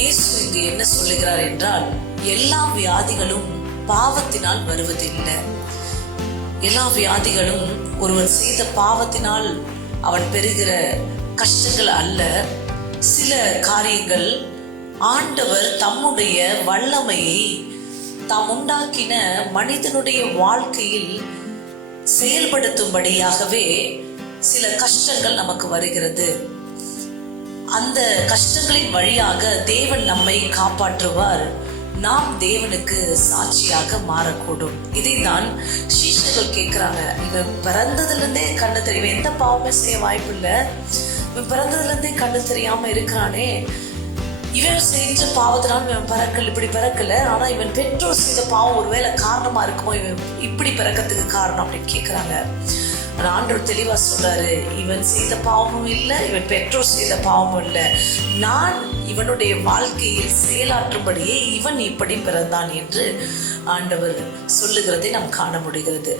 இயேசு இங்கு என்ன சொல்லுகிறார் என்றால், எல்லா வியாதிகளும் பாவத்தினால் வருவதில்லை. எல்லா வியாதிகளும் ஒருவன் செய்த பாவத்தினால் அவன் பெறுகிற கஷ்டங்கள் அல்ல. சில காரியங்கள் ஆண்டவர் தம்முடைய வல்லமையை தாம் உண்டாக்கின மனிதனுடைய வாழ்க்கையில் செயல்படுத்தும்படியாகவே சில கஷ்டங்கள் நமக்கு வருகிறது. அந்த கஷ்டங்களின் வழியாக தேவன் நம்மை காப்பாற்றுவார். நாம் தேவனுக்கு சாட்சியாக மாறக்கூடும். இதை தான் சீஷர்கள் கேட்கிறாங்க. இவன் பிறந்ததுல இருந்தே கண்ணு தெரியும், எந்த பாவமே செய்ய வாய்ப்பு இல்லை, இவன் பிறந்ததுல இருந்தே கண்ணு தெரியாம இருக்கிறானே, இவன் செஞ்ச பாவத்தினாலும் இவன் பிறக்கல, இப்படி பிறக்கல, ஆனா இவன் பெற்றோர் செய்த பாவம் ஒருவேளை காரணமா இருக்குமோ இவன் இப்படி பிறக்கிறதுக்கு காரணம் அப்படின்னு கேட்கிறாங்க. ஆண்டவர் தெளிவா சொல்றாரு, இவன் செய்த பாவமும் இல்லை, இவன் பெற்றோர் செய்த பாவமும் இல்லை, நான் இவனுடைய வாழ்க்கையில் செயலாற்றும்படியே இவன் இப்படி பிறந்தான் என்று ஆண்டவர் சொல்லுகிறதை நாம் காண முடிகிறது.